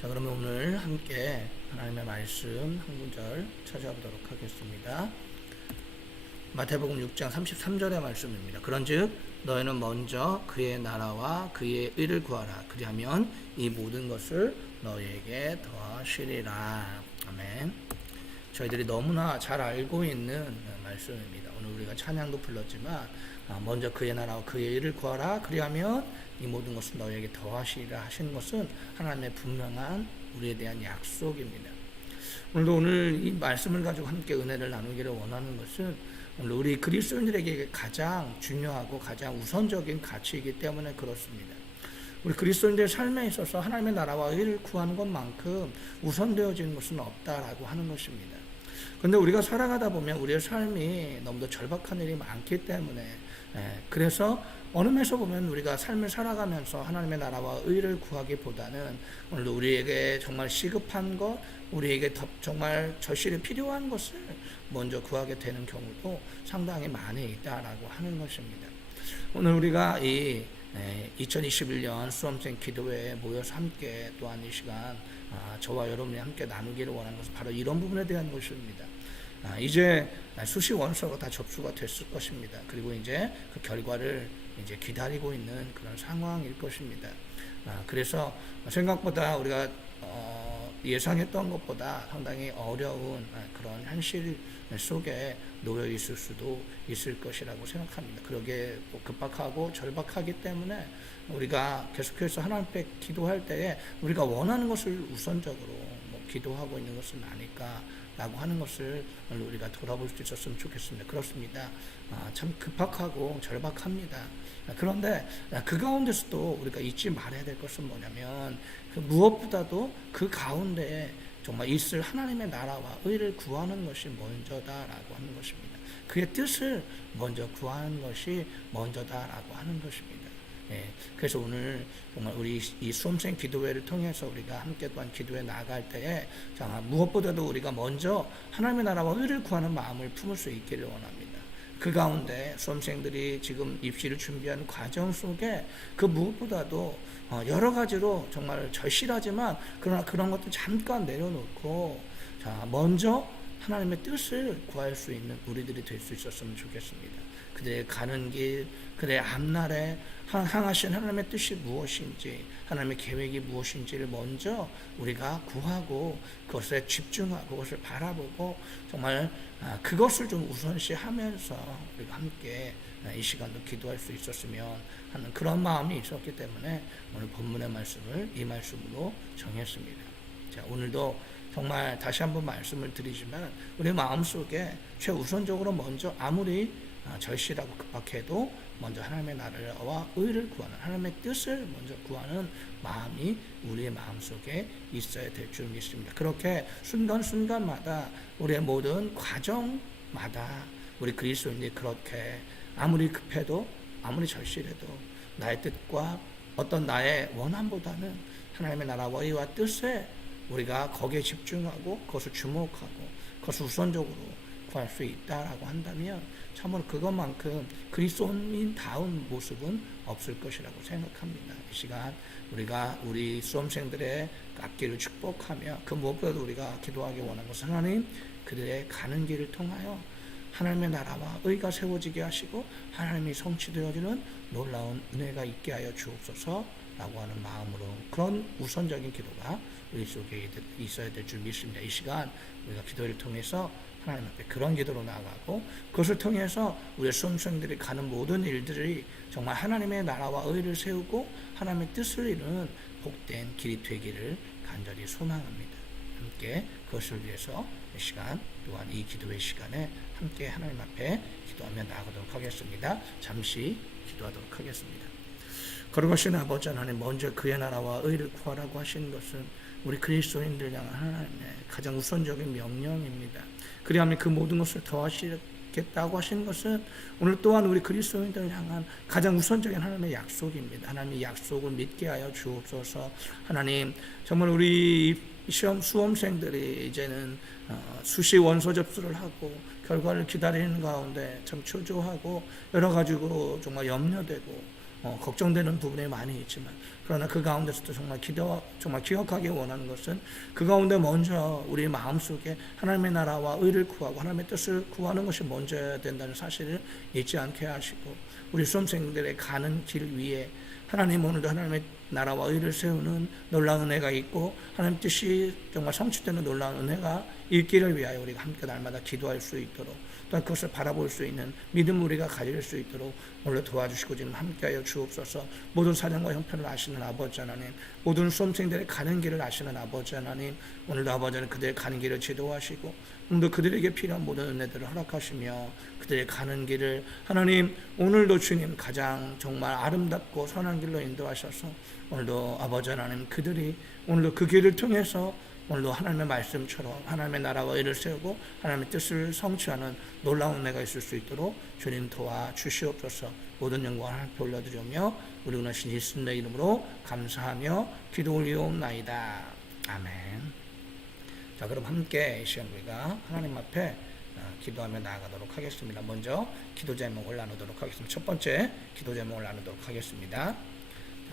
자, 그러면 오늘 함께 하나님의 말씀 한 구절 찾아보도록 하겠습니다. 마태복음 6장 33절의 말씀입니다. 그런즉 너희는 먼저 그의 나라와 그의 의를 구하라. 그리하면 이 모든 것을 너희에게 더하시리라. 아멘. 저희들이 너무나 잘 알고 있는 말씀입니다. 오늘 우리가 찬양도 불렀지만 아, 먼저 그의 나라와 그의 일을 구하라. 그리하면 이 모든 것을 너희에게 더하시리라 하신 것은 하나님의 분명한 우리에 대한 약속입니다. 오늘도 오늘 이 말씀을 가지고 함께 은혜를 나누기를 원하는 것은 오늘 우리 그리스도인들에게 가장 중요하고 가장 우선적인 가치이기 때문에 그렇습니다. 우리 그리스도인들의 삶에 있어서 하나님의 나라와 의를 구하는 것만큼 우선되어진 것은 없다라고 하는 것입니다. 근데 우리가 살아가다 보면 우리의 삶이 너무도 절박한 일이 많기 때문에 예, 그래서 어느 면에서 보면 우리가 삶을 살아가면서 하나님의 나라와 의를 구하기보다는 오늘도 우리에게 정말 시급한 것, 우리에게 더 정말 절실히 필요한 것을 먼저 구하게 되는 경우도 상당히 많이 있다라고 하는 것입니다. 오늘 우리가 이 2021년 수험생 기도회에 모여서 함께 또한 이 시간 아, 저와 여러분이 함께 나누기를 원하는 것은 바로 이런 부분에 대한 것입니다. 아, 이제 수시 원서가 다 접수가 됐을 것입니다. 그리고 이제 그 결과를 이제 기다리고 있는 그런 상황일 것입니다. 아, 그래서 생각보다 우리가 어, 예상했던 것보다 상당히 어려운 그런 현실 속에 놓여 있을 수도 있을 것이라고 생각합니다. 그러게 급박하고 절박하기 때문에 우리가 계속해서 하나님 앞에 기도할 때에 우리가 원하는 것을 우선적으로 뭐 기도하고 있는 것은 아닐까 라고 하는 것을 우리가 돌아볼 수 있었으면 좋겠습니다. 그렇습니다. 아, 참 급박하고 절박합니다. 그런데 그 가운데서도 우리가 잊지 말아야 될 것은 뭐냐면 그 무엇보다도 그 가운데 정말 있을 하나님의 나라와 의를 구하는 것이 먼저다라고 하는 것입니다. 그의 뜻을 먼저 구하는 것이 먼저다라고 하는 것입니다. 예, 그래서 오늘 정말 우리 이 수험생 기도회를 통해서 우리가 함께 또한 기도에 나갈 때에 자, 무엇보다도 우리가 먼저 하나님의 나라와 의를 구하는 마음을 품을 수 있기를 원합니다. 그 가운데 수험생들이 지금 입시를 준비하는 과정 속에 그 무엇보다도 어, 여러 가지로 정말 절실하지만 그러나 그런 것들 잠깐 내려놓고 자 먼저 하나님의 뜻을 구할 수 있는 우리들이 될 수 있었으면 좋겠습니다. 그들의 가는 길, 그들의 앞날에 향하신 하나님의 뜻이 무엇인지, 하나님의 계획이 무엇인지를 먼저 우리가 구하고 그것에 집중하고 그것을 바라보고 정말 아, 그것을 좀 우선시하면서 우리가 함께 이 시간도 기도할 수 있었으면 하는 그런 마음이 있었기 때문에 오늘 본문의 말씀을 이 말씀으로 정했습니다. 자, 오늘도 정말 다시 한번 말씀을 드리지만 우리 마음속에 최우선적으로 먼저 아무리 아, 절실하고 급박해도 먼저 하나님의 나라와 의를 구하는 하나님의 뜻을 먼저 구하는 마음이 우리의 마음속에 있어야 될 줄 믿습니다. 그렇게 순간순간마다 우리의 모든 과정마다 우리 그리스도인이 그렇게 아무리 급해도 아무리 절실해도 나의 뜻과 어떤 나의 원함보다는 하나님의 나라와 의와 뜻에 우리가 거기에 집중하고 그것을 주목하고 그것을 우선적으로 구할 수 있다라고 한다면 참으로 그것만큼 그리스도인다운 모습은 없을 것이라고 생각합니다. 이 시간 우리가 우리 수험생들의 앞길을 축복하며 그 무엇보다도 우리가 기도하기 원하는 것은 하나님 그들의 가는 길을 통하여 하나님의 나라와 의가 세워지게 하시고 하나님이 성취되어지는 놀라운 은혜가 있게 하여 주옵소서라고 하는 마음으로 그런 우선적인 기도가 우리 속에 있어야 될 줄 믿습니다. 이 시간 우리가 기도를 통해서 하나님 앞에 그런 기도로 나가고 그것을 통해서 우리 수험생들이 가는 모든 일들이 정말 하나님의 나라와 의를 세우고 하나님의 뜻을 이루는 복된 길이 되기를 간절히 소망합니다. 함께 그것을 위해서 이 시간 또한 이 기도의 시간에 함께 하나님 앞에 기도하며 나아가도록 하겠습니다. 잠시 기도하도록 하겠습니다. 거룩하신 아버지 하나님 먼저 그의 나라와 의를 구하라고 하신 것은 우리 그리스도인들 향한 하나님의 가장 우선적인 명령입니다. 그리하면 그 모든 것을 더하시겠다고 하신 것은 오늘 또한 우리 그리스도인들을 향한 가장 우선적인 하나님의 약속입니다. 하나님의 약속을 믿게 하여 주옵소서. 하나님 정말 우리 시험 수험생들이 이제는 어, 수시 원서 접수를 하고 결과를 기다리는 가운데 참 초조하고 여러 가지로 정말 염려되고 어, 걱정되는 부분이 많이 있지만 그러나 그 가운데서도 정말 기도 정말 기억하기 원하는 것은 그 가운데 먼저 우리 마음 속에 하나님의 나라와 의를 구하고 하나님의 뜻을 구하는 것이 먼저야 된다는 사실을 잊지 않게 하시고 우리 수험생들의 가는 길 위에 하나님 오늘도 하나님의 나라와 의를 세우는 놀라운 은혜가 있고 하나님 뜻이 정말 성취되는 놀라운 은혜가 있기를 위하여 우리가 함께 날마다 기도할 수 있도록 또한 그것을 바라볼 수 있는 믿음 우리가 가질 수 있도록 오늘 도와주시고 지금 함께하여 주옵소서. 모든 사정과 형편을 아시는 아버지 하나님 모든 수험생들의 가는 길을 아시는 아버지 하나님 오늘도 아버지 하나님 그들의 가는 길을 지도하시고 오늘도 그들에게 필요한 모든 은혜들을 허락하시며 그들의 가는 길을 하나님 오늘도 주님 가장 정말 아름답고 선한 길로 인도하셔서 오늘도 아버지 하나님 그들이 오늘도 그 길을 통해서 오늘도 하나님의 말씀처럼 하나님의 나라와 의를 세우고 하나님의 뜻을 성취하는 놀라운 은혜가 있을 수 있도록 주님 도와 주시옵소서. 모든 영광을 하나님께 올려드리며 우리 은하신 예수님의 이름으로 감사하며 기도 올리옵나이다. 아멘. 자 그럼 함께 이 시간 우리가 하나님 앞에 어, 기도하며 나아가도록 하겠습니다. 먼저 기도 제목을 나누도록 하겠습니다. 첫 번째 기도 제목을 나누도록 하겠습니다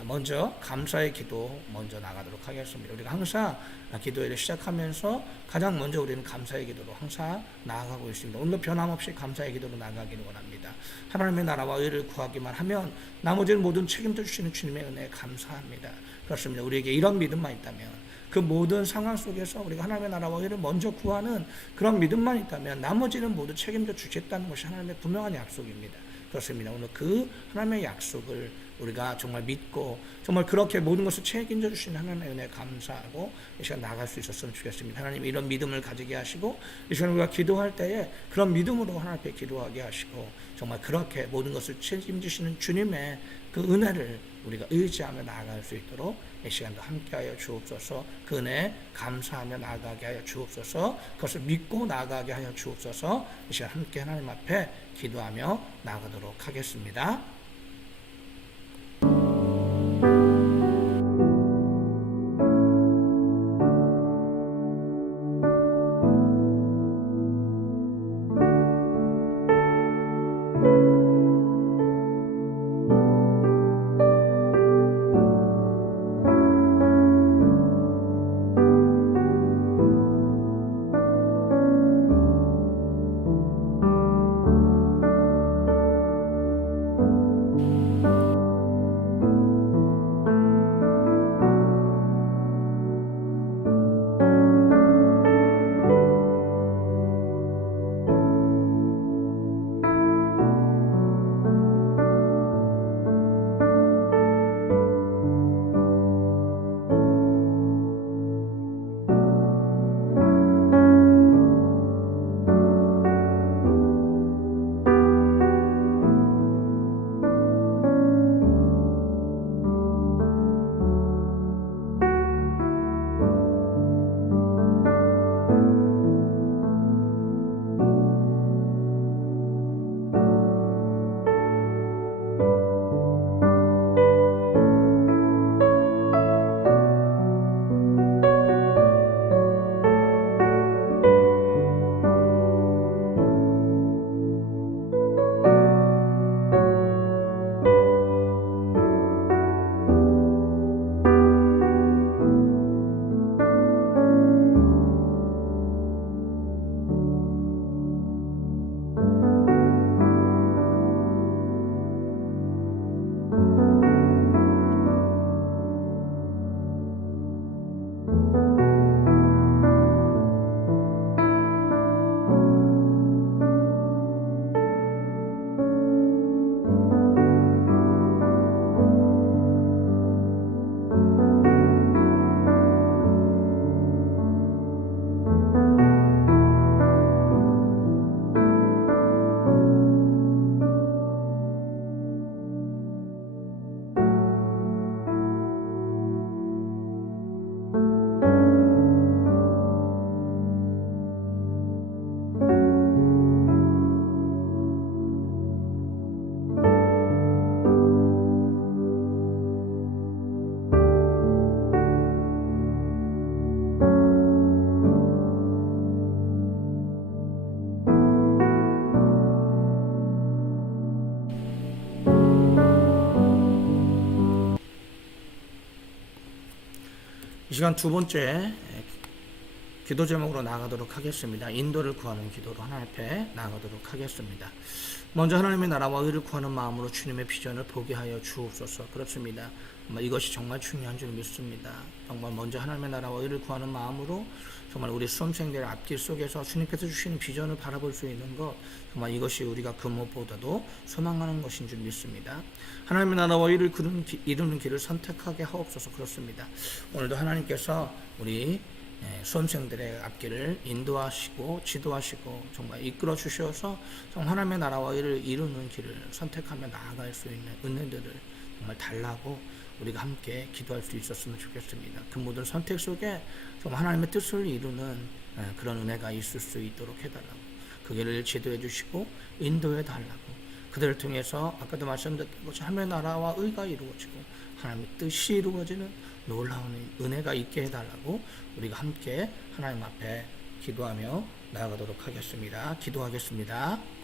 먼저 감사의 기도 먼저 나가도록 하겠습니다. 우리가 항상 기도회를 시작하면서 가장 먼저 우리는 감사의 기도로 항상 나아가고 있습니다. 오늘도 변함없이 감사의 기도로 나가기를 원합니다. 하나님의 나라와 의를 구하기만 하면 나머지는 모든 책임져 주시는 주님의 은혜에 감사합니다. 그렇습니다. 우리에게 이런 믿음만 있다면 그 모든 상황 속에서 우리가 하나님의 나라와 의를 먼저 구하는 그런 믿음만 있다면 나머지는 모두 책임져 주겠다는 것이 하나님의 분명한 약속입니다. 그렇습니다. 오늘 그 하나님의 약속을 우리가 정말 믿고 정말 그렇게 모든 것을 책임져 주신 하나님의 은혜 감사하고 이 시간 나갈 수 있었으면 좋겠습니다. 하나님 이런 믿음을 가지게 하시고 이 시간 우리가 기도할 때에 그런 믿음으로 하나님 앞에 기도하게 하시고 정말 그렇게 모든 것을 책임지시는 주님의 그 은혜를 우리가 의지하며 나아갈 수 있도록 이 시간도 함께하여 주옵소서 그 은혜 감사하며 나아가게 하여 주옵소서 그것을 믿고 나아가게 하여 주옵소서 이 시간 함께 하나님 앞에 기도하며 나아가도록 하겠습니다. 시간 두 번째 기도 제목으로 나가도록 하겠습니다. 인도를 구하는 기도로 하나님 앞에 나가도록 하겠습니다. 먼저 하나님의 나라와 의를 구하는 마음으로 주님의 비전을 보게 하여 주옵소서. 그렇습니다. 이것이 정말 중요한 줄 믿습니다. 정말 먼저 하나님의 나라와 의를 구하는 마음으로 정말 우리 수험생들의 앞길 속에서 주님께서 주시는 비전을 바라볼 수 있는 것 정말 이것이 우리가 그 무엇보다도 소망하는 것인 줄 믿습니다. 하나님의 나라와 의를 이루는 길을 선택하게 하옵소서 그렇습니다. 오늘도 하나님께서 우리 예, 수험생들의 앞길을 인도하시고 지도하시고 정말 이끌어 주셔서 하나님의 나라와 의를 이루는 길을 선택하며 나아갈 수 있는 은혜들을 정말 달라고 우리가 함께 기도할 수 있었으면 좋겠습니다. 그 모든 선택 속에 정말 하나님의 뜻을 이루는 예, 그런 은혜가 있을 수 있도록 해달라고 그 길을 지도해 주시고 인도해 달라고 그들을 통해서 아까도 말씀드렸던 것처럼 하나님의 나라와 의가 이루어지고 하나님의 뜻이 이루어지는 놀라운 은혜가 있게 해달라고 우리가 함께 하나님 앞에 기도하며 나아가도록 하겠습니다. 기도하겠습니다.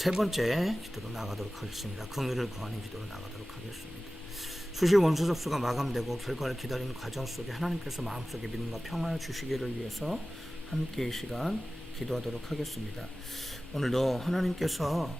세 번째 기도로 나가도록 하겠습니다. 긍휼을 구하는 기도로 나가도록 하겠습니다. 수시 원수 접수가 마감되고 결과를 기다리는 과정 속에 하나님께서 마음속에 믿음과 평안을 주시기를 위해서 함께 이 시간 기도하도록 하겠습니다. 오늘도 하나님께서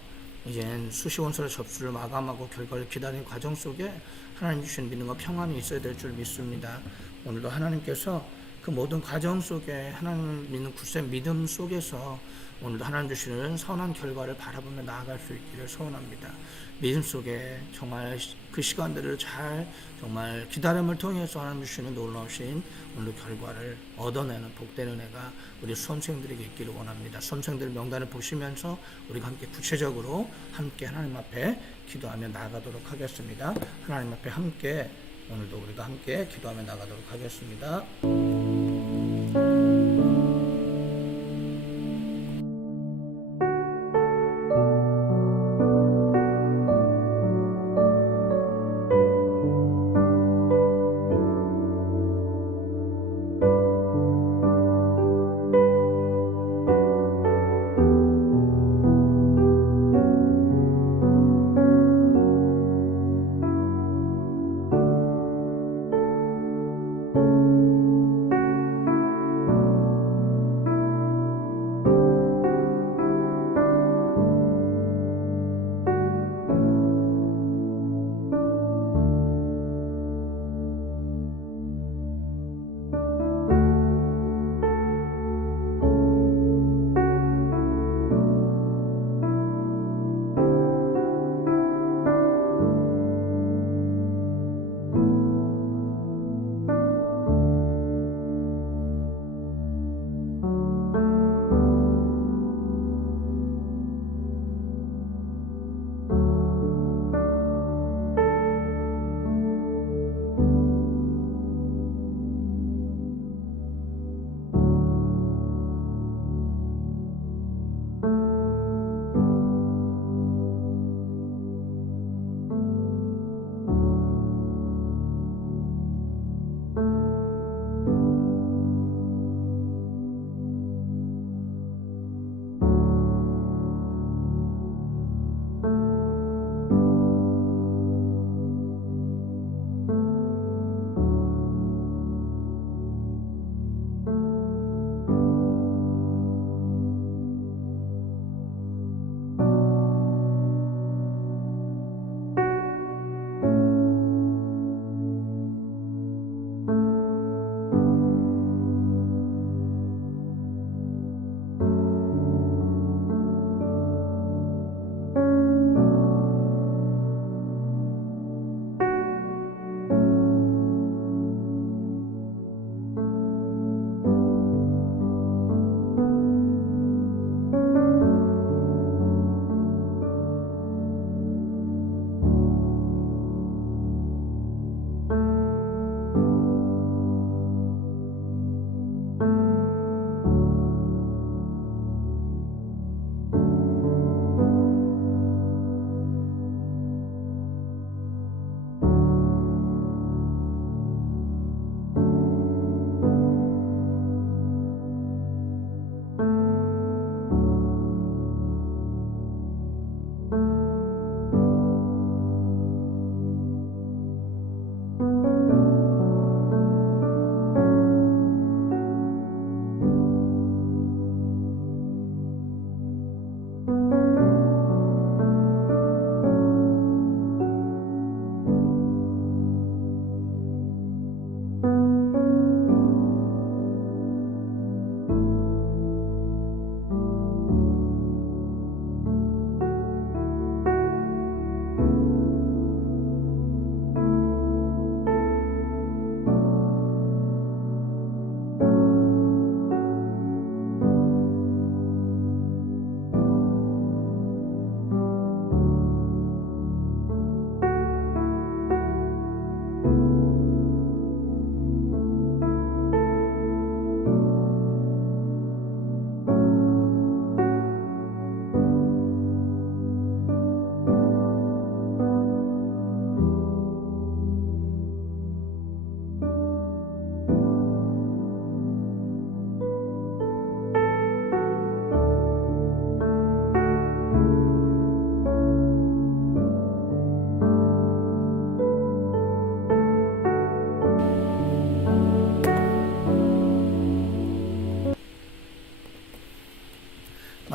이제 수시 원서의 접수를 마감하고 결과를 기다리는 과정 속에 하나님 주신 믿음과 평안이 있어야 될 줄 믿습니다. 오늘도 하나님께서 그 모든 과정 속에 하나님을 믿는 굳센 믿음 속에서 오늘도 하나님 주시는 선한 결과를 바라보며 나아갈 수 있기를 소원합니다. 믿음 속에 정말 그 시간들을 잘 정말 기다림을 통해서 하나님 주시는 놀라우신 오늘 결과를 얻어내는 복되는 애가 우리 수험생들에게 있기를 원합니다. 수험생들 명단을 보시면서 우리가 함께 구체적으로 함께 하나님 앞에 기도하며 나아가도록 하겠습니다. 하나님 앞에 함께 오늘도 우리가 함께 기도하며 나가도록 하겠습니다.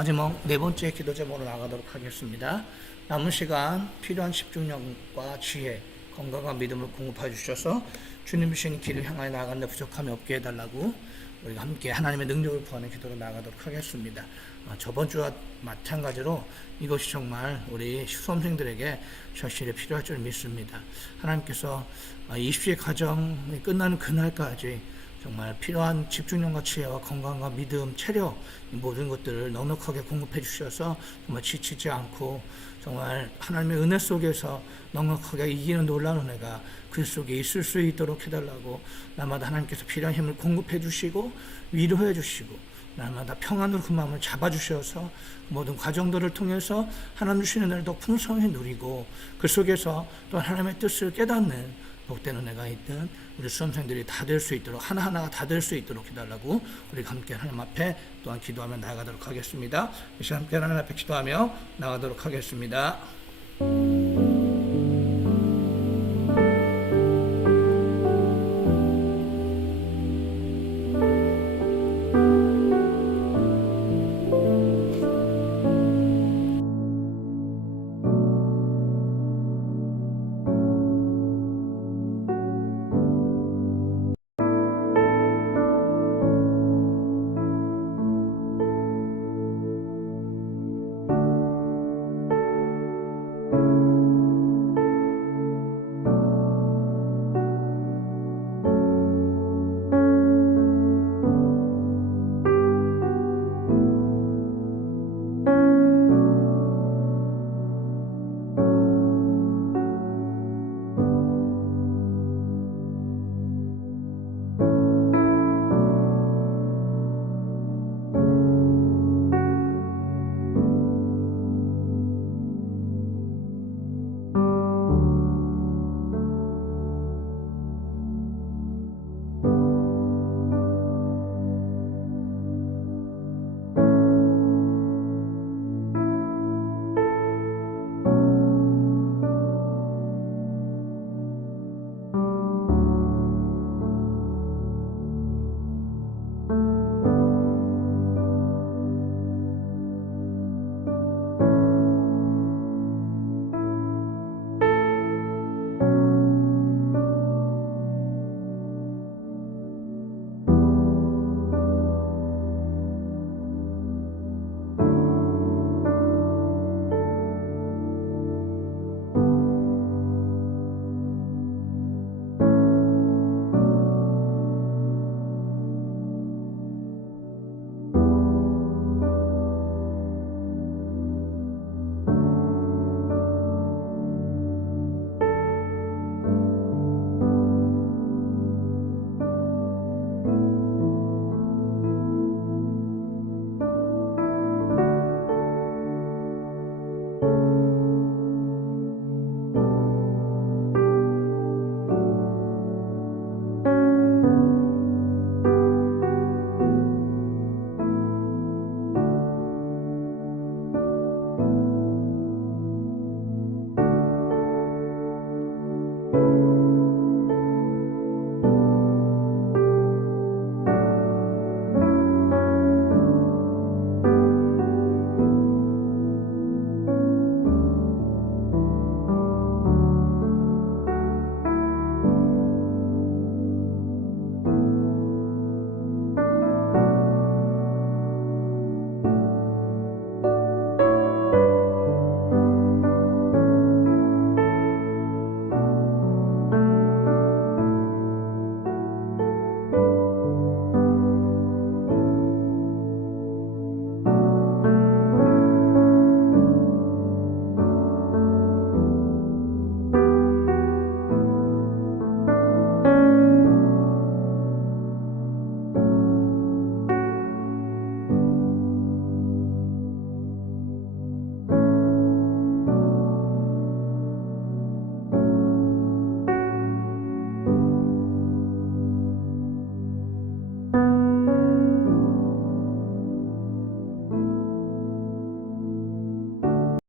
마지막 네 번째 기도 제목으로 나가도록 하겠습니다. 남은 시간 필요한 집중력과 지혜, 건강한 믿음을 공급해 주셔서 주님 주신 길을 향하여 나아가는데 부족함이 없게 해달라고 우리가 함께 하나님의 능력을 구하는 기도로 나가도록 하겠습니다. 아, 저번 주와 마찬가지로 이것이 정말 우리 수험생들에게 절실히 필요할 줄 믿습니다. 하나님께서 20시의 과정이 끝나는 그날까지 정말 필요한 집중력과 지혜와 건강과 믿음, 체력 이 모든 것들을 넉넉하게 공급해 주셔서 정말 지치지 않고 정말 하나님의 은혜 속에서 넉넉하게 이기는 놀라운 은혜가 그 속에 있을 수 있도록 해달라고 날마다 하나님께서 필요한 힘을 공급해 주시고 위로해 주시고 날마다 평안으로 그 마음을 잡아주셔서 모든 과정들을 통해서 하나님 주시는 은혜를 더 풍성히 누리고 그 속에서 또 하나님의 뜻을 깨닫는 복된 은혜가 있든 우리 수험생들이 다 될 수 있도록 하나하나가 다 될 수 있도록 해달라고 우리가 함께 하나님 앞에 또한 기도하며 나아가도록 하겠습니다. 이 시간 함께 하나님 앞에 기도하며 나가도록 하겠습니다.